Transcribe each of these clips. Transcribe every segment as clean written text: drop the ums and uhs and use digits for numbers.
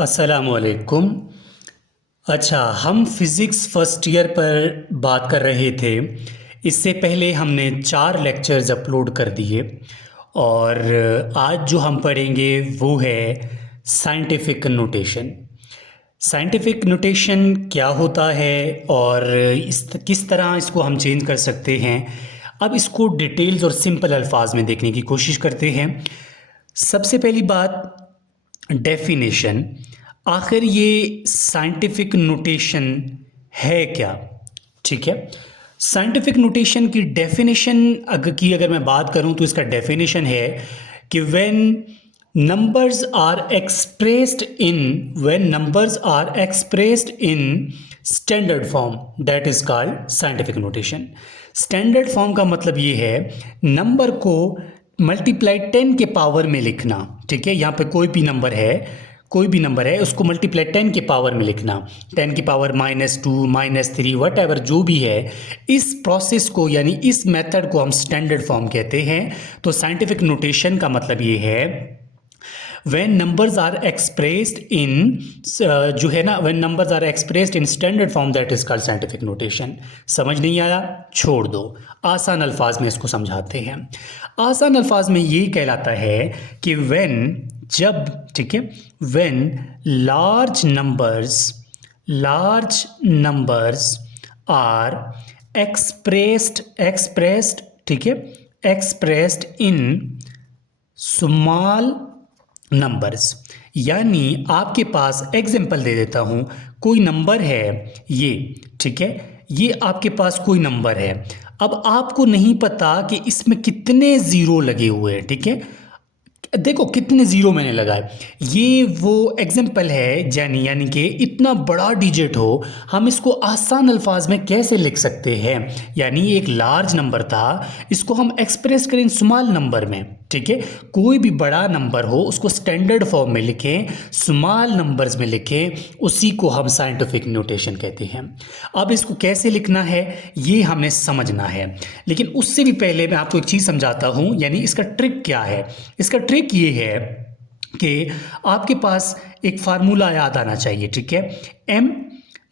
असलामुअलैकुम। अच्छा, हम physics first year पर बात कर रहे थे। इससे पहले हमने 4 लेक्चर्स अपलोड कर दिए और आज जो हम पढ़ेंगे वो है साइंटिफिक नोटेशन। साइंटिफिक नोटेशन क्या होता है और किस तरह इसको हम चेंज कर सकते हैं। अब इसको डिटेल्स और सिंपल अल्फाज में देखने की कोशिश करते हैं। सबसे पहली बात, डेफिनेशन। आखिर ये साइंटिफिक नोटेशन है क्या? ठीक है, साइंटिफिक नोटेशन की डेफिनेशन अगर मैं बात करूं तो इसका डेफिनेशन है कि numbers are expressed in standard form, that is called scientific notation. Standard form का मतलब ये है नंबर को मल्टीप्लाई 10 के पावर में लिखना। ठीक है, यहाँ पे कोई भी नंबर है उसको मल्टीप्लाई 10 के पावर में लिखना, 10 की पावर -2 -3 वट एवर जो भी है। इस प्रोसेस को यानी इस मेथड को हम स्टैंडर्ड फॉर्म कहते हैं। तो साइंटिफिक नोटेशन का मतलब ये है when numbers are expressed in when numbers are expressed in standard form, that is called scientific notation। समझ नहीं आया, छोड़ दो, आसान अल्फाज में इसको समझाते हैं। आसान अल्फाज में ये कहलाता है कि जब, ठीक है, when large numbers are expressed, ठीक है, expressed in स्मॉल नंबर्स। यानी आपके पास एग्जाम्पल दे देता हूं, कोई नंबर है ये, ठीक है, ये आपके पास कोई नंबर है। अब आपको नहीं पता कि इसमें कितने ज़ीरो लगे हुए हैं। ठीक है, देखो कितने ज़ीरो मैंने लगाए। ये वो एग्जाम्पल है यानी कि इतना बड़ा डिजिट हो, हम इसको आसान अल्फाज में कैसे लिख सकते हैं। यानी एक लार्ज नंबर था, इसको हम एक्सप्रेस करें स्मॉल नंबर में। ठीक है, कोई भी बड़ा नंबर हो उसको स्टैंडर्ड फॉर्म में लिखें, स्मॉल नंबर्स में लिखें, उसी को हम साइंटिफिक नोटेशन कहते हैं। अब इसको कैसे लिखना है ये हमें समझना है, लेकिन उससे भी पहले मैं आपको एक चीज़ समझाता हूँ, यानी इसका ट्रिक क्या है। इसका ट्रिक ये है कि आपके पास एक फार्मूला याद आना चाहिए। ठीक है, m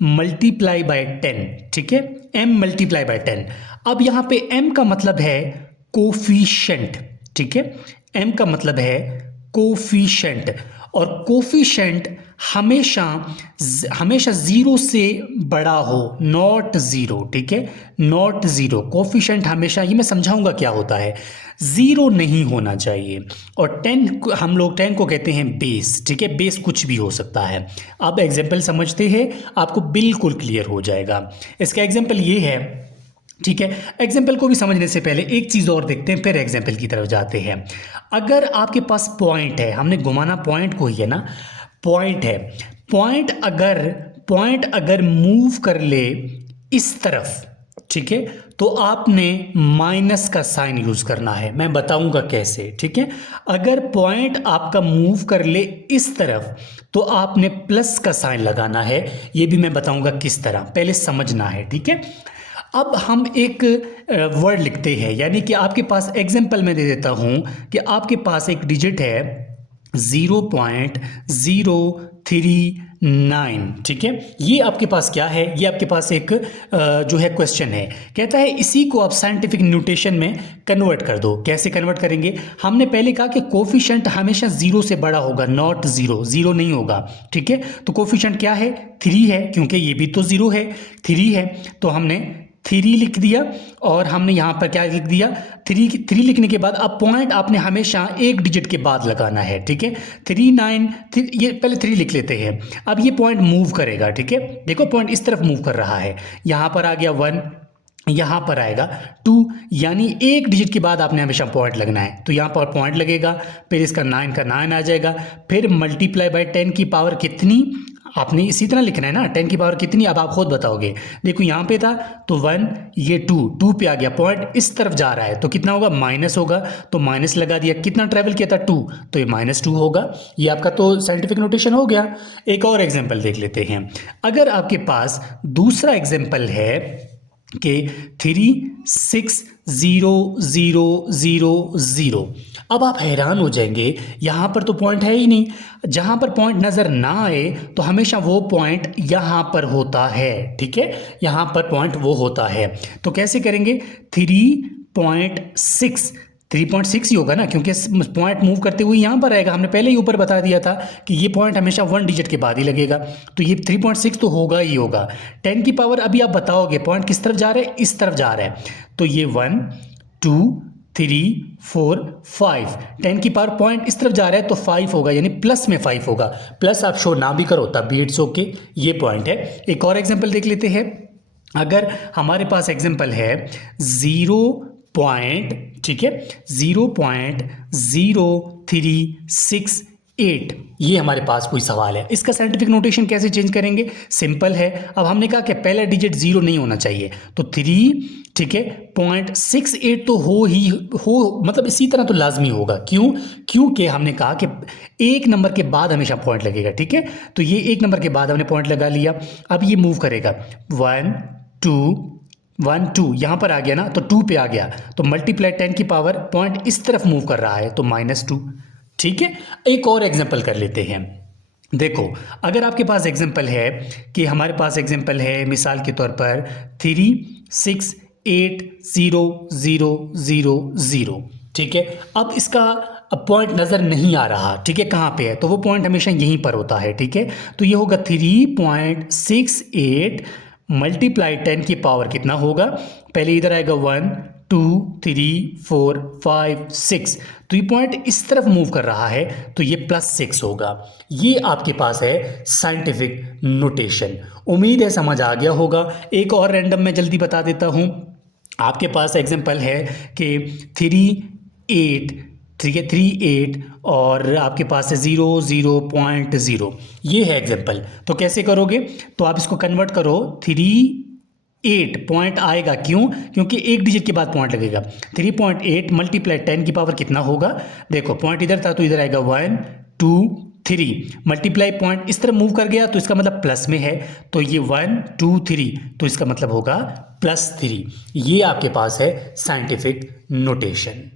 मल्टीप्लाई बाय 10, ठीक है, m मल्टीप्लाई बाय 10। अब यहाँ पे m का मतलब है कोफिशिएंट। ठीक है, m का मतलब है कोफिशिएंट, और कोफिशिएंट हमेशा जीरो से बड़ा हो, नॉट जीरो। ठीक है, नॉट जीरो। कोफिशिएंट हमेशा, ये मैं समझाऊंगा क्या होता है, जीरो नहीं होना चाहिए। और 10 हम लोग 10 को कहते हैं बेस। ठीक है, बेस कुछ भी हो सकता है। अब एग्जाम्पल समझते हैं, आपको बिल्कुल क्लियर हो जाएगा। इसका एग्जाम्पल ये है, ठीक है। एग्जाम्पल को भी समझने से पहले एक चीज़ और देखते हैं, फिर एग्जाम्पल की तरफ जाते हैं। अगर आपके पास पॉइंट है, हमने घुमाना पॉइंट को ही है ना, पॉइंट है, पॉइंट अगर मूव कर ले इस तरफ, ठीक है, तो आपने माइनस का साइन यूज करना है। मैं बताऊंगा कैसे। ठीक है, अगर पॉइंट आपका मूव कर ले इस तरफ तो आपने प्लस का साइन लगाना है। ये भी मैं बताऊंगा किस तरह, पहले समझना है। ठीक है, अब हम एक वर्ड लिखते हैं, यानी कि आपके पास एग्जाम्पल में दे देता हूं कि आपके पास एक डिजिट है 0.039। ठीक है, ये आपके पास क्या है, ये आपके पास एक जो है क्वेश्चन है, कहता है इसी को आप साइंटिफिक नोटेशन में कन्वर्ट कर दो। कैसे कन्वर्ट करेंगे? हमने पहले कहा कि कोफिशिएंट हमेशा जीरो से बड़ा होगा, नॉट जीरो, जीरो नहीं होगा। ठीक है, तो कोफिशिएंट क्या है? 3 है, क्योंकि ये भी तो जीरो है, 3 है, तो हमने 3 लिख दिया। और हमने यहाँ पर क्या लिख दिया? 3 लिखने के बाद अब पॉइंट आपने हमेशा एक डिजिट के बाद लगाना है। ठीक है, 39, ये पहले 3 लिख लेते हैं। अब ये पॉइंट मूव करेगा। ठीक है, देखो पॉइंट इस तरफ मूव कर रहा है, यहाँ पर आ गया 1, यहाँ पर आएगा 2, यानी एक डिजिट के बाद आपने हमेशा पॉइंट लगना है। तो यहाँ पर पॉइंट लगेगा, फिर इसका 9 का 9 आ जाएगा, फिर मल्टीप्लाई बाय 10 की पावर कितनी, आपने इसी तरह लिखना है ना, 10 की पावर कितनी, अब आप खुद बताओगे। देखो यहाँ पे था तो 1, ये 2 पे आ गया, पॉइंट इस तरफ जा रहा है तो कितना होगा? माइनस होगा, तो माइनस लगा दिया। कितना ट्रेवल किया था? 2, तो ये -2 होगा। ये आपका तो साइंटिफिक नोटेशन हो गया। एक और एग्जाम्पल देख लेते हैं। अगर आपके पास दूसरा एग्जाम्पल है कि 36 0 0 0 0। अब आप हैरान हो जाएंगे, यहाँ पर तो पॉइंट है ही नहीं। जहाँ पर पॉइंट नज़र ना आए तो हमेशा वो पॉइंट यहाँ पर होता है, ठीक है, यहाँ पर पॉइंट वो होता है। तो कैसे करेंगे, 3.6 3.6 ही होगा ना, क्योंकि पॉइंट मूव करते हुए यहाँ पर आएगा। हमने पहले ही ऊपर बता दिया था कि ये पॉइंट हमेशा 1 डिजिट के बाद ही लगेगा, तो ये 3.6 तो होगा ही होगा। 10 की पावर, अभी आप बताओगे पॉइंट किस तरफ जा रहा है, इस तरफ जा रहा है, तो ये 1 2 3 4 5, 10 की पावर पॉइंट इस तरफ जा रहा है तो 5 होगा, यानी प्लस में 5 होगा। प्लस आप शो ना भी करो तब भी इट्स ओके, ये पॉइंट है। एक और एग्जांपल देख लेते हैं। अगर हमारे पास एग्जांपल है 0 पॉइंट, ठीक है, 0.0368, ये हमारे पास कोई सवाल है। इसका साइंटिफिक नोटेशन कैसे चेंज करेंगे, सिंपल है। अब हमने कहा कि पहला डिजिट 0 नहीं होना चाहिए, तो 3, ठीक है, 0.68 तो हो मतलब इसी तरह तो लाजमी होगा। क्यों, क्योंकि हमने कहा कि एक नंबर के बाद हमेशा पॉइंट लगेगा, ठीक है, तो ये एक नंबर के बाद हमने पॉइंट लगा लिया। अब ये मूव करेगा 1 2 यहाँ पर आ गया ना, तो 2 पे आ गया, तो मल्टीप्लाई 10 की पावर पॉइंट इस तरफ मूव कर रहा है तो -2, ठीक है। एक और एग्जांपल कर लेते हैं। देखो, अगर आपके पास एग्जांपल है कि हमारे पास एग्जांपल है मिसाल के तौर पर 3680000, ठीक है। अब इसका पॉइंट नज़र नहीं आ रहा, ठीक है, कहाँ पे है, तो वो पॉइंट हमेशा यहीं पर होता है, ठीक है। तो ये होगा 3.68 मल्टीप्लाई 10 की पावर कितना होगा, पहले इधर आएगा 1 2 3 4 5 6, तो ये पॉइंट इस तरफ मूव कर रहा है तो ये +6 होगा। ये आपके पास है साइंटिफिक नोटेशन। उम्मीद है समझ आ गया होगा। एक और रैंडम मैं जल्दी बता देता हूँ। आपके पास एग्जांपल है कि 38, ठीक है, 38 और आपके पास है 0.0, ये है एग्जांपल। तो कैसे करोगे, तो आप इसको कन्वर्ट करो, 38 पॉइंट आएगा, क्यों, क्योंकि एक डिजिट के बाद पॉइंट लगेगा। 3.8 मल्टीप्लाई 10 की पावर कितना होगा, देखो पॉइंट इधर था तो इधर आएगा 1 2 3, मल्टीप्लाई पॉइंट इस तरह मूव कर गया तो इसका मतलब प्लस में है, तो ये 1 2 3, तो इसका मतलब होगा +3। ये आपके पास है साइंटिफिक नोटेशन।